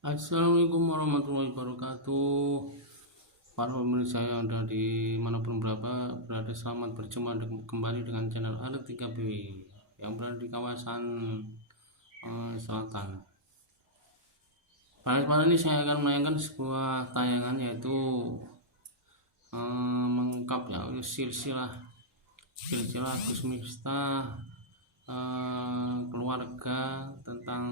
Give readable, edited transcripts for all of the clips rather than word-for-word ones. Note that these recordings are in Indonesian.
Assalamualaikum warahmatullahi wabarakatuh. Para pemirsa yang ada di manapun berada, selamat berjumpa kembali dengan channel R3BW yang berada di kawasan selatan. Pada ini saya akan menayangkan sebuah tayangan, yaitu mengungkap ya silsilah Gus Miftah, keluarga, tentang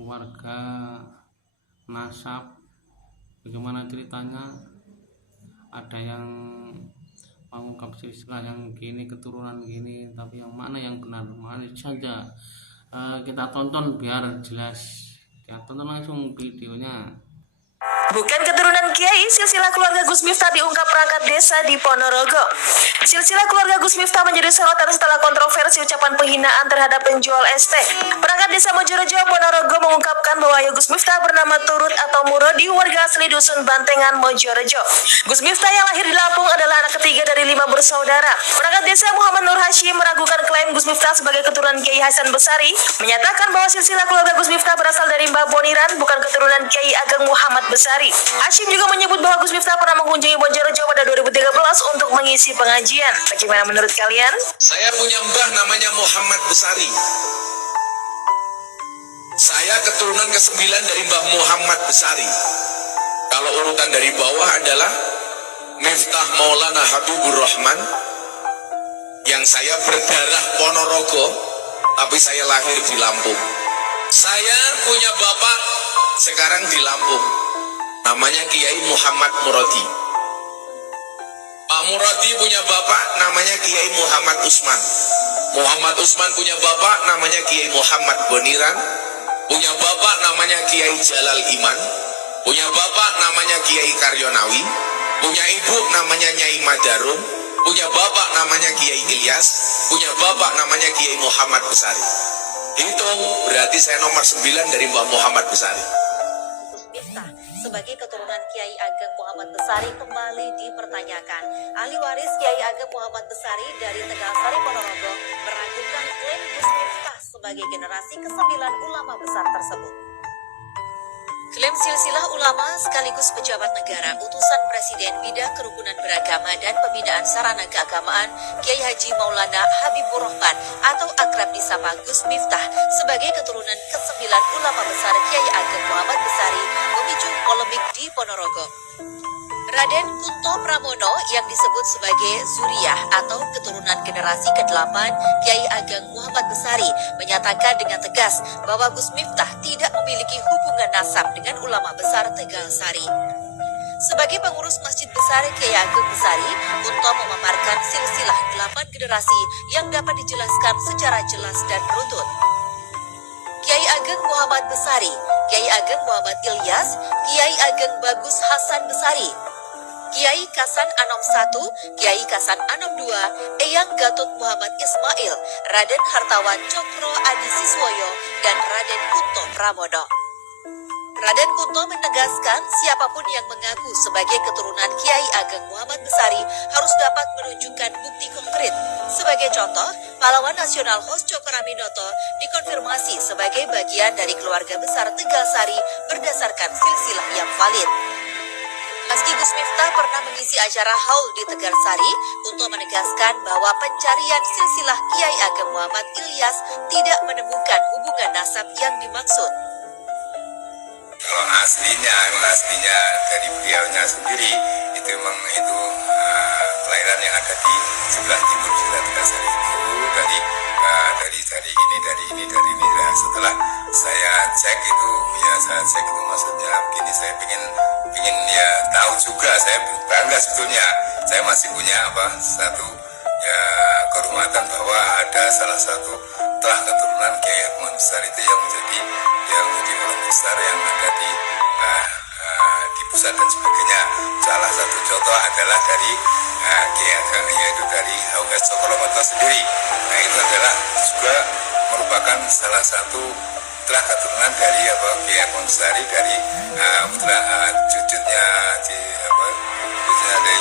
keluarga, nasab, bagaimana ceritanya. Ada yang mengungkap silsilah yang gini, keturunan gini, tapi yang mana yang benar? Mari saja kita tonton biar jelas. Kita tonton langsung videonya. Bukan keturunan Kiai, silsilah keluarga Gus Miftah diungkap perangkat desa di Ponorogo. Silsilah keluarga Gus Miftah menjadi sorotan setelah kontroversi ucapan penghinaan terhadap penjual ST. Perangkat desa Mojorejo, Ponorogo mengungkapkan bahwa Ayah Gus Miftah bernama Turut atau Murodi, warga asli dusun Bantengan, Mojorejo. Gus Miftah yang lahir di Lampung adalah anak ketiga dari 5 bersaudara. Perangkat desa Muhammad Nur Hashim meragukan klaim Gus Miftah sebagai keturunan Kiai Hasan Besari, menyatakan bahwa silsilah keluarga Gus Miftah berasal dari Mbah Boniran, bukan keturunan Kiai Ageng Muhammad Besari. Hashim juga menyebut bahwa Gus Miftah pernah mengunjungi Mojorejo pada 2013 untuk mengisi pengajian. Bagaimana menurut kalian? Saya punya mbah namanya Muhammad Besari. Saya keturunan ke-9 dari Mbah Muhammad Besari. Kalau urutan dari bawah adalah Miftah Maulana Habibur Rahman, yang saya berdarah Ponorogo, tapi saya lahir di Lampung. Saya punya bapak sekarang di Lampung, namanya Kiai Muhammad Murodi. Pak Murodi punya bapak namanya Kiai Muhammad Usman. Muhammad Usman punya bapak namanya Kiai Muhammad Boniran. Punya bapak namanya Kiai Jalal Iman. Punya bapak namanya Kiai Karyonawi. Punya ibu namanya Nyai Madarum. Punya bapak namanya Kiai Ilyas. Punya bapak namanya Kiai Muhammad Besari. Hitung, berarti saya nomor 9 dari Mbah Muhammad Besari. Sebagai keturunan Kiai Ageng Muhammad Besari kembali dipertanyakan. Ahli waris Kiai Ageng Muhammad Besari dari Tegalsari, Ponorogo meragukan klaim Gus Miftah sebagai generasi ke-9 ulama besar tersebut. Klaim silsilah ulama sekaligus pejabat negara utusan Presiden Bidang Kerukunan Beragama dan Pembinaan Sarana Keagamaan Kiai Haji Maulana Habibur Rahman atau akrab disapa Gus Miftah sebagai keturunan ke-9 ulama besar Kiai Ageng Muhammad Besari memicu polemik di Ponorogo. Raden Kunto Pramono yang disebut sebagai Zuriyah atau keturunan generasi ke-8 Kiai Ageng Muhammad Besari menyatakan dengan tegas bahwa Gus Miftah tidak memiliki hubungan nasab dengan ulama besar Tegalsari. Sebagai pengurus Masjid Besar Kiai Ageng Besari, Kunto memaparkan silsilah 8 generasi yang dapat dijelaskan secara jelas dan runtut. Kiai Ageng Muhammad Besari, Kiai Ageng Muhammad Ilyas, Kiai Ageng Bagus Hasan Besari, Kiai Kasan Anom I, Kiai Kasan Anom II, Eyang Gatut Muhammad Ismail, Raden Hartawan Cokro Adi Siswoyo, dan Raden Kunto Pramono. Raden Kunto menegaskan siapapun yang mengaku sebagai keturunan Kiai Ageng Muhammad Besari harus dapat menunjukkan bukti konkret. Sebagai contoh, pahlawan nasional Hos Cokroaminoto dikonfirmasi sebagai bagian dari keluarga besar Tegalsari berdasarkan silsilah yang valid. Meski Gus Miftah pernah mengisi acara haul di Tegalsari, Kunto menegaskan bahwa pencarian silsilah Kiai Ageng Muhammad Ilyas tidak menemukan hubungan nasab yang dimaksud. Kalau aslinya dari beliaunya sendiri itu memang itu kelahiran yang ada di sebelah timur sebelah Tegalsari itu dari ini. Nah, setelah saya cek itu maksudnya begini, saya pengen ya tahu juga, saya bangga sebetulnya saya masih punya satu ya kehormatan bahwa ada salah satu telah keturunan Kiai Ageng Besar itu yang menjadi orang besar yang ada di pusat dan sebagainya. Salah satu contoh adalah dari Kiai Ageng, yaitu dari Hos Cokroaminoto sendiri. Nah, itu adalah juga merupakan salah satu telah keturunan dari Kiai Ageng Besari, dari cucunya dari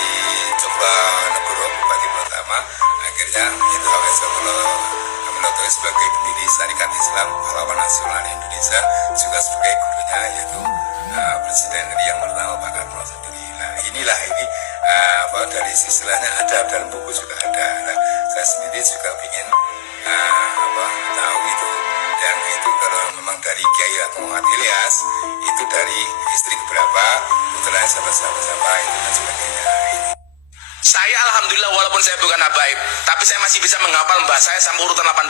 Cokronegoro Bupati pertama, akhirnya itu Hos Cokroaminoto Pratowi sebagai pendiri Syarikat Islam Pahlawan Nasional Indonesia, juga sebagai gurunya yaitu Presiden RI yang pertama Pak Karno sendiri. Nah inilah ini dari istilahnya ada dalam buku juga ada. Nah, saya sendiri juga ingin tahu itu, dan itu kalau memang dari Kiai Muhammad Ilyas itu dari istri berapa, putra siapa itu dan sebagainya. Saya alhamdulillah walaupun saya bukan habaib, tapi saya masih bisa menghafal mbah saya sampai urutan 18.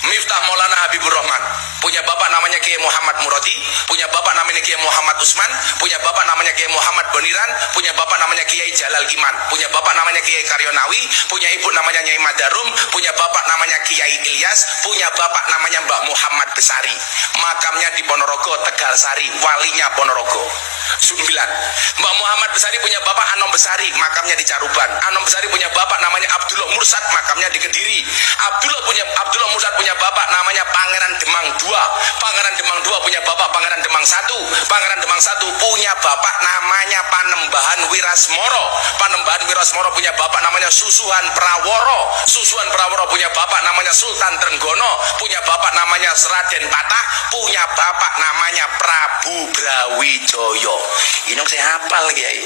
Miftah Maulana Habibur Rahman, punya bapak namanya Kiai Muhammad Muradi, punya bapak namanya Kiai Muhammad Usman, punya bapak namanya Kiai Muhammad Boniran, punya bapak namanya Kiai Jalal Iman, punya bapak namanya Kiai Karyonawi, punya ibu namanya Nyai Madarum, punya bapak namanya Kiai Ilyas, punya bapak namanya Mbah Muhammad Besari. Makamnya di Ponorogo, Tegal Sari, walinya Ponorogo. 9. Mbah Muhammad Besari punya bapak Anom Besari, makamnya di Caruban. Anom Besari punya bapak namanya Abdullah Mursad, makamnya di Kediri. Abdullah Mursad punya bapak namanya Pangeran Demang II. Pangeran Demang II punya bapak Pangeran Demang I. Pangeran Demang I punya bapak namanya Panembahan Wirasmoro. Panembahan Wirasmoro punya bapak namanya Susuhan Praworo. Susuhan Praworo punya bapak namanya Sultan Trenggono. Punya bapak namanya Raden Patah. Punya bapak namanya Prabu Brawijaya. Ini saya hafal Kiai.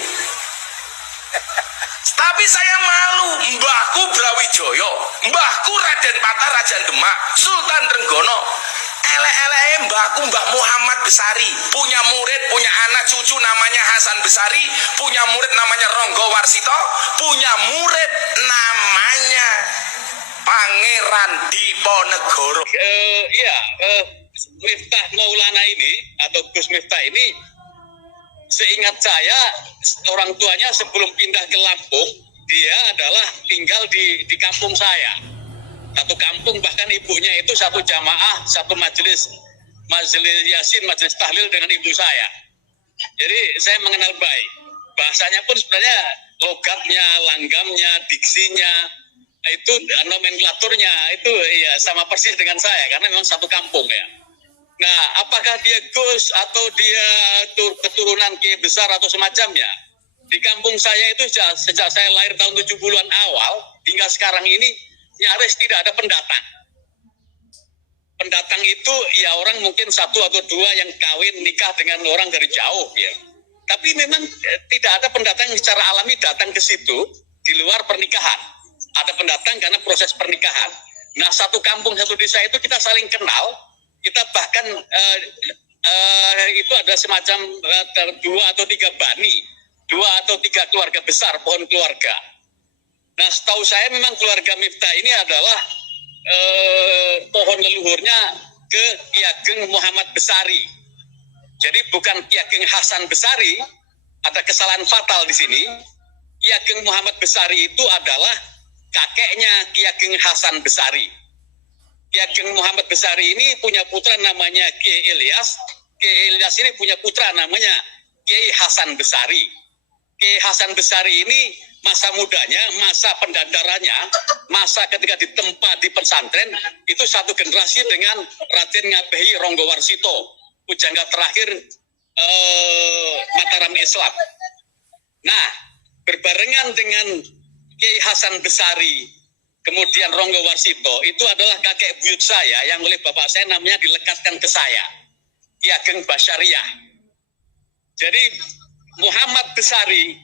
Tapi saya malu, mbahku Brawijaya, mbahku Raden Patah Raja Demak, Sultan Trenggono. Ele-ele mbahku Mbah Muhammad Besari, punya murid, punya anak cucu namanya Hasan Besari, punya murid namanya Ronggo Warsito, punya murid namanya Pangeran Diponegoro. Miftah Maulana ini atau Gus Miftah ini, seingat saya orang tuanya sebelum pindah ke Lampung, dia adalah tinggal di kampung saya. Satu kampung, bahkan ibunya itu satu jamaah, satu majelis yasin, majelis tahlil dengan ibu saya. Jadi saya mengenal baik. Bahasanya pun sebenarnya logatnya, langgamnya, diksinya, itu nomenklaturnya itu ya sama persis dengan saya karena memang satu kampung ya. Nah, apakah dia Gus atau dia keturunan Kiai besar atau semacamnya? Di kampung saya itu sejak saya lahir tahun 70-an awal hingga sekarang ini nyaris tidak ada pendatang. Pendatang itu ya orang mungkin satu atau dua yang kawin nikah dengan orang dari jauh ya. Tapi memang tidak ada pendatang yang secara alami datang ke situ di luar pernikahan. Ada pendatang karena proses pernikahan. Nah, satu kampung, satu desa itu kita saling kenal. Kita bahkan itu ada semacam 2 atau 3 bani, 2 atau 3 keluarga besar, pohon keluarga. Nah, setahu saya memang keluarga Miftah ini adalah pohon leluhurnya ke Ki Ageng Muhammad Besari. Jadi bukan Ki Ageng Hasan Besari, ada kesalahan fatal di sini. Ki Ageng Muhammad Besari itu adalah kakeknya Ki Ageng Hasan Besari. Ki Ageng Muhammad Besari ini punya putra namanya Kiai Ilyas. Kiai Ilyas ini punya putra namanya Kiai Hasan Besari. Kiai Hasan Besari ini masa mudanya, masa pendadarannya, masa ketika ditempa di pesantren, itu satu generasi dengan Raden Ngabehi Ronggo Warsito, pujangga terakhir Mataram Islam. Nah, berbarengan dengan Kiai Hasan Besari, kemudian Ronggo Warsito, itu adalah kakek buyut saya yang oleh bapak saya namanya dilekatkan ke saya, Ki Ageng Basyariah. Jadi Muhammad Besari,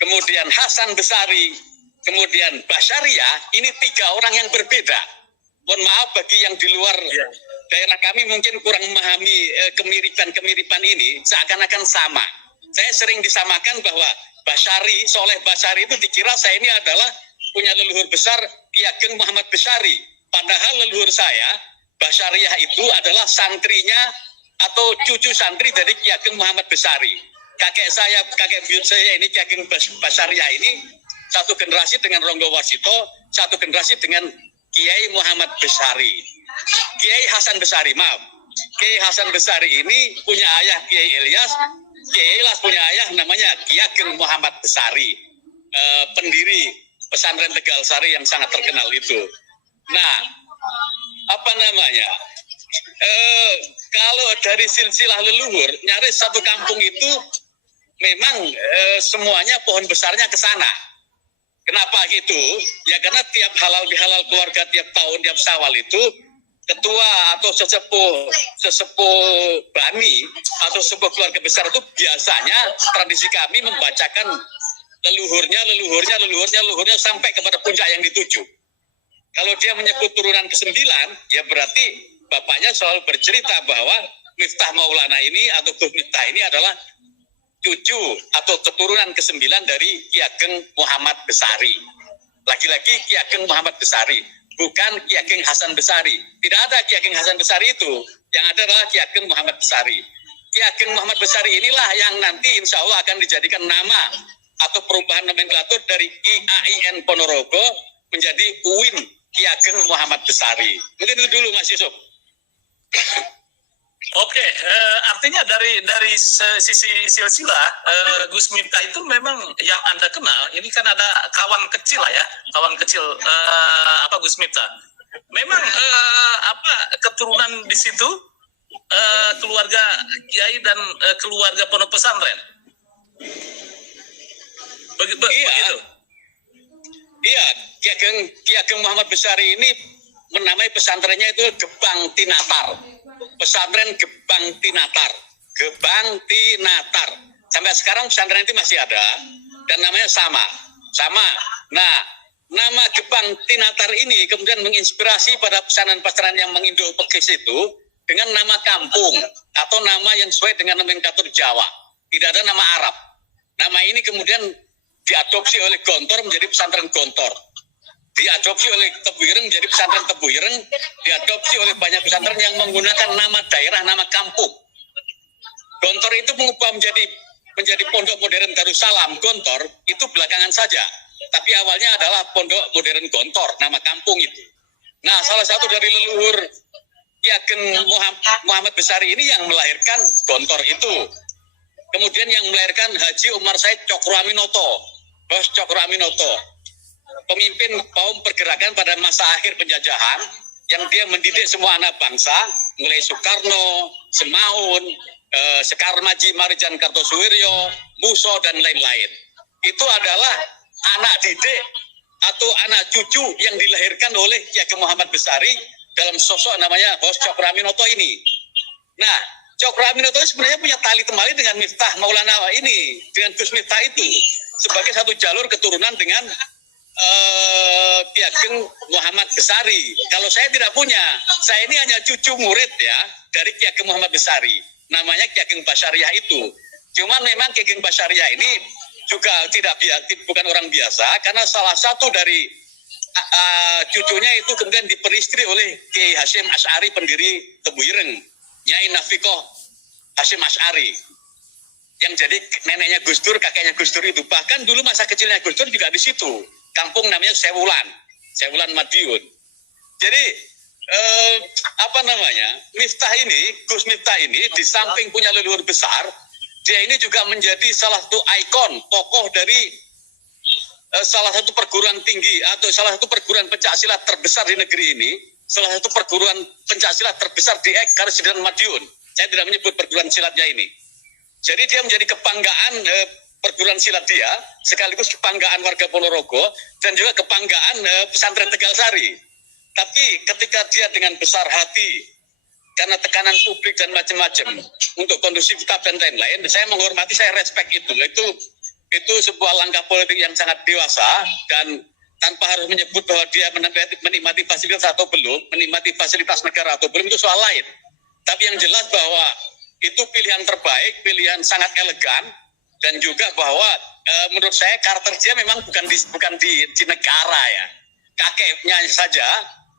kemudian Hasan Besari, kemudian Basyariah, ini 3 orang yang berbeda. Mohon maaf bagi yang di luar daerah kami mungkin kurang memahami kemiripan-kemiripan ini, seakan-akan sama. Saya sering disamakan bahwa Soleh Basyari itu dikira saya ini adalah punya leluhur besar Ki Ageng Muhammad Besari. Padahal leluhur saya, Basyariah itu adalah santrinya atau cucu santri dari Ki Ageng Muhammad Besari. Kakek saya, kakek buyut saya ini Ki Ageng Basyariah ini satu generasi dengan Ronggo Warsito, satu generasi dengan Kiai Muhammad Besari. Kiai Hasan Besari, maaf. Kiai Hasan Besari ini punya ayah Kiai Ilyas. Kiai Ilyas punya ayah namanya Ki Ageng Muhammad Besari, pendiri pesantren Tegal Sari yang sangat terkenal itu. Nah, apa namanya? Kalau dari silsilah leluhur, nyaris satu kampung itu memang semuanya pohon besarnya ke sana. Kenapa gitu? Ya karena tiap halal bihalal keluarga tiap tahun tiap Syawal itu ketua atau sesepuh bani atau sesepuh keluarga besar itu biasanya tradisi kami membacakan leluhurnya sampai kepada puncak yang dituju. Kalau dia menyebut turunan ke-9, ya berarti bapaknya selalu bercerita bahwa Miftah Maulana ini atau Gus Miftah ini adalah cucu atau keturunan ke-9 dari Ki Ageng Muhammad Besari. Lagi-lagi Ki Ageng Muhammad Besari, bukan Ki Ageng Hasan Besari. Tidak ada Ki Ageng Hasan Besari itu. Yang ada adalah Ki Ageng Muhammad Besari. Ki Ageng Muhammad Besari inilah yang nanti insya Allah akan dijadikan nama atau perubahan nomenklatur dari IAIN Ponorogo menjadi UIN Ki Ageng Muhammad Besari. Mungkin itu dulu Mas Yusuf. Oke, artinya dari sisi silsilah Gus Miftah itu memang yang Anda kenal ini kan ada kawan kecil lah ya, kawan kecil Gus Miftah. Memang keturunan di situ keluarga kiai dan keluarga pondok pesantren. Begitu. Iya, Ki Ageng Muhammad Besari ini menamai pesantrennya itu Gebang Tinatar. Pesantren Gebang Tinatar. Sampai sekarang pesantren itu masih ada dan namanya sama. Nah, nama Gebang Tinatar ini kemudian menginspirasi pada pesantren-pesantren yang mengindo-pekis itu dengan nama kampung atau nama yang sesuai dengan nomenklatur Jawa. Tidak ada nama Arab. Nama ini kemudian diadopsi oleh Gontor menjadi pesantren Gontor. Diadopsi oleh Tebu Ireng menjadi pesantren Tebu Ireng, diadopsi oleh banyak pesantren yang menggunakan nama daerah, nama kampung. Gontor itu mengubah menjadi pondok modern Darussalam Gontor itu belakangan saja. Tapi awalnya adalah pondok modern Gontor, nama kampung itu. Nah, salah satu dari leluhur Ki Ageng Muhammad Besari ini yang melahirkan Gontor itu. Kemudian yang melahirkan Haji Umar Said Cokroaminoto, Bos Cokroaminoto. Pemimpin kaum pergerakan pada masa akhir penjajahan yang dia mendidik semua anak bangsa mulai Soekarno, Semaun, Sekar Maji Marijan Kartosuwiryo, Muso dan lain-lain. Itu adalah anak didik atau anak cucu yang dilahirkan oleh Ki Ageng Muhammad Besari dalam sosok namanya Bos Cokroaminoto ini. Nah, Cokroaminoto sebenarnya punya tali temali dengan Miftah Maulana ini, dengan Gus Miftah itu sebagai satu jalur keturunan dengan Ki Ageng Muhammad Besari. Kalau saya tidak punya, saya ini hanya cucu murid ya dari Ki Ageng Muhammad Besari. Namanya Ki Ageng Basyariah itu. Cuman memang Ki Ageng Basyariah ini juga bukan orang biasa karena salah satu dari cucunya itu kemudian diperistri oleh Kiai Hasyim Asy'ari pendiri Tebu Ireng, Nyai Nafikoh Hasyim Asy'ari. Yang jadi neneknya Gus Dur, kakeknya Gus Dur itu. Bahkan dulu masa kecilnya Gus Dur juga di situ. Kampung namanya Sewulan Madiun. Jadi Gus Miftah ini di samping punya leluhur besar, dia ini juga menjadi salah satu ikon tokoh dari salah satu perguruan tinggi atau salah satu perguruan pencaksilat terbesar di negeri ini, salah satu perguruan pencaksilat terbesar di Karesidenan Madiun. Saya tidak menyebut perguruan silatnya ini. Jadi dia menjadi kebanggaan perguruan silat dia, sekaligus kebanggaan warga Ponorogo, dan juga kebanggaan pesantren Tegalsari. Tapi ketika dia dengan besar hati, karena tekanan publik dan macam-macam, untuk kondusivitas dan lain-lain, saya menghormati, saya respect itu. Itu sebuah langkah politik yang sangat dewasa, dan tanpa harus menyebut bahwa dia menikmati fasilitas atau belum, menikmati fasilitas negara atau belum, itu soal lain. Tapi yang jelas bahwa itu pilihan terbaik, pilihan sangat elegan, dan juga bahwa menurut saya karakter dia memang bukan di negara ya. Kakeknya saja,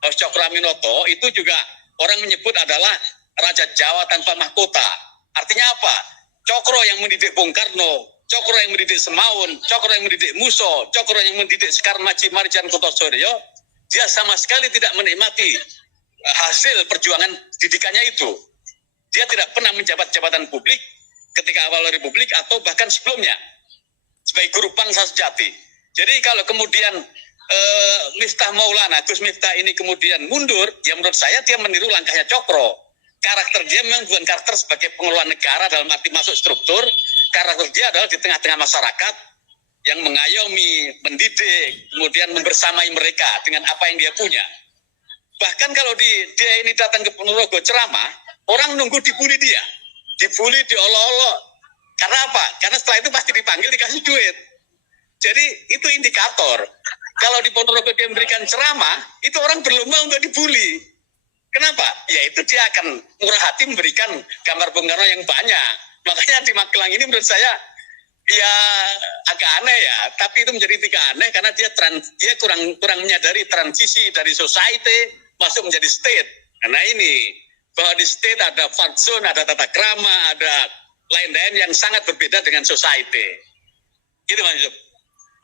Bos Cokroaminoto, itu juga orang menyebut adalah Raja Jawa tanpa mahkota. Artinya apa? Cokro yang mendidik Bung Karno, Cokro yang mendidik Semaun, Cokro yang mendidik Muso, Cokro yang mendidik Sekar Maji Marijan Kartosuwiryo, dia sama sekali tidak menikmati hasil perjuangan didikannya itu. Dia tidak pernah menjabat jabatan publik ketika awal Republik atau bahkan sebelumnya sebagai guru bangsa sejati. Jadi kalau kemudian Miftah Maulana, Gus Miftah ini kemudian mundur, ya menurut saya dia meniru langkahnya Cokro. Karakter dia memang bukan karakter sebagai pengelola negara dalam arti masuk struktur. Karakter dia adalah di tengah-tengah masyarakat yang mengayomi, mendidik, kemudian membersamai mereka dengan apa yang dia punya. Bahkan kalau dia ini datang ke Ponorogo ceramah, orang nunggu dibully dia, dibully, diolok-olok. Karena apa? Karena setelah itu pasti dipanggil, dikasih duit. Jadi itu indikator. Kalau di Ponorogo dia memberikan ceramah, itu orang berlomba untuk dibully. Kenapa? Ya itu dia akan murah hati memberikan gambar Bung Karno yang banyak. Makanya di Magelang ini menurut saya ya agak aneh ya. Tapi itu menjadi tidak aneh karena dia kurang menyadari transisi dari society masuk menjadi state. Karena ini bahwa di state ada fun zone, ada tata krama, ada lain-lain yang sangat berbeda dengan society. Gitu Mas Yusuf.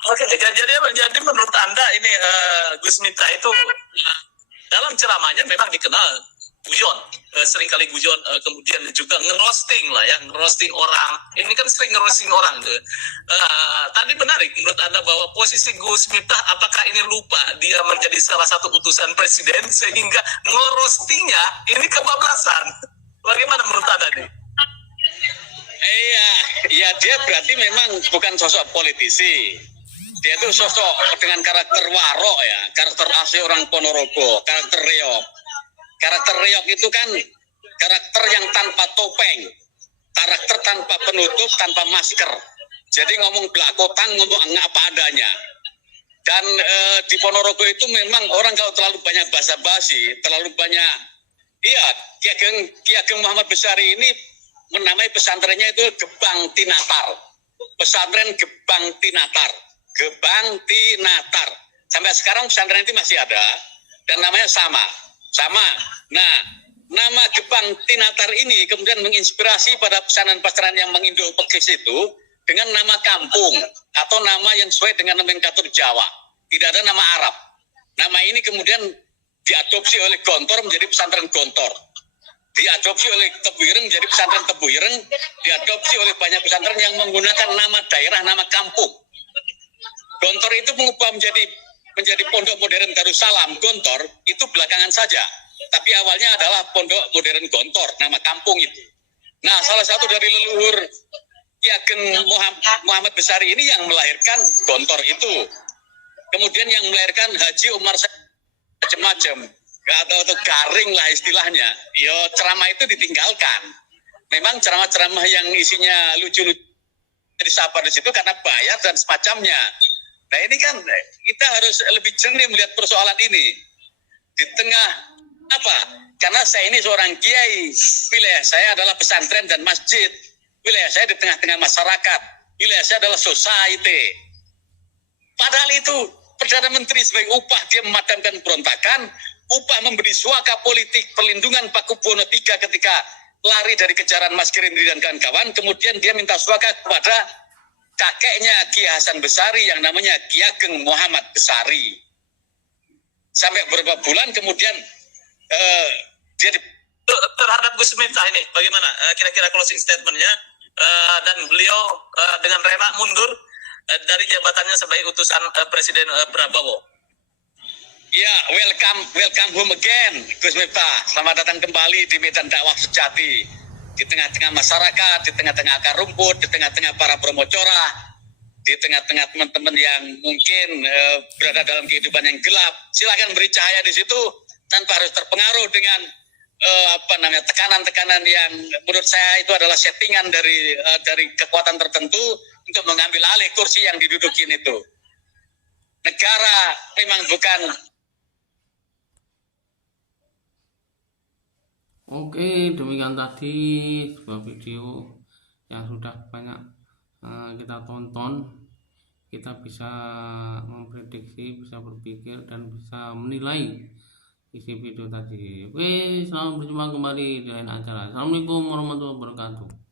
Oke, jadi menurut Anda ini Gus Miftah itu dalam ceramahnya memang dikenal guyon, seringkali guyon, kemudian juga ngerosting lah ya, ngerosting orang. Ini kan sering ngerosting orang tuh. Tadi menarik menurut Anda bahwa posisi Gus Miftah, apakah ini lupa dia menjadi salah satu utusan presiden sehingga ngerostingnya ini kebablasan? Bagaimana menurut Anda nih? Iya, dia berarti memang bukan sosok politisi. Dia itu sosok dengan karakter warok ya, karakter asli orang Ponorogo, karakter reog. Karakter reog itu kan karakter yang tanpa topeng, karakter tanpa penutup, tanpa masker. Jadi ngomong belakotang, ngomong apa adanya. Dan di Ponorogo itu memang orang kalau terlalu banyak basa-basi, terlalu banyak, iya, Ki Ageng Muhammad Besari ini menamai pesantrennya itu Gebang Tinatar. Pesantren Gebang Tinatar. Gebang Tinatar. Sampai sekarang pesantren itu masih ada dan namanya sama. Nah, nama Gebang Tinatar ini kemudian menginspirasi pada pesantren-pesantren yang mengindo-pekis itu dengan nama kampung atau nama yang sesuai dengan nomenklatur Jawa. Tidak ada nama Arab. Nama ini kemudian diadopsi oleh Gontor menjadi pesantren Gontor. Diadopsi oleh Tebu Ireng menjadi pesantren Tebu Ireng. Diadopsi oleh banyak pesantren yang menggunakan nama daerah, nama kampung. Gontor itu mengubah menjadi Pondok Modern Darussalam. Gontor itu belakangan saja, tapi awalnya adalah Pondok Modern Gontor, nama kampung itu. Nah, salah satu dari leluhur Ki Ageng Muhammad Besari ini yang melahirkan Gontor itu. Kemudian yang melahirkan Haji Umar macam-macam, atau garing lah istilahnya. Yo, ceramah itu ditinggalkan. Memang ceramah-ceramah yang isinya lucu-lucu disabar di situ karena bayar dan semacamnya. Nah ini kan kita harus lebih jernih melihat persoalan ini. Di tengah apa? Karena saya ini seorang kiai, wilayah saya adalah pesantren dan masjid. Wilayah saya di tengah-tengah masyarakat. Wilayah saya adalah society. Padahal itu Perdana Menteri sebagai upah dia memadamkan berontakan, upah memberi suaka politik perlindungan Pakubuwono III ketika lari dari kejaran Mas Kirindri dan kawan-kawan, kemudian dia minta suaka kepada kakeknya Ki Hasan Besari yang namanya Ki Ageng Muhammad Besari. Sampai beberapa bulan kemudian dia terhadap Gus Miftah ini bagaimana kira-kira closing statementnya, dan beliau dengan rela mundur dari jabatannya sebagai utusan Presiden Prabowo. Ya, welcome home again Gus Miftah. Selamat datang kembali di medan dakwah sejati. Di tengah-tengah masyarakat, di tengah-tengah akar rumput, di tengah-tengah para promocorah, di tengah-tengah teman-teman yang mungkin berada dalam kehidupan yang gelap. Silakan beri cahaya di situ tanpa harus terpengaruh dengan tekanan-tekanan yang menurut saya itu adalah settingan dari kekuatan tertentu untuk mengambil alih kursi yang didudukin itu. Negara memang bukan. Oke, demikian tadi sebuah video yang sudah banyak kita tonton. Kita bisa memprediksi, bisa berpikir, dan bisa menilai isi video tadi. Oke, selamat berjumpa kembali di lain acara. Assalamualaikum warahmatullahi wabarakatuh.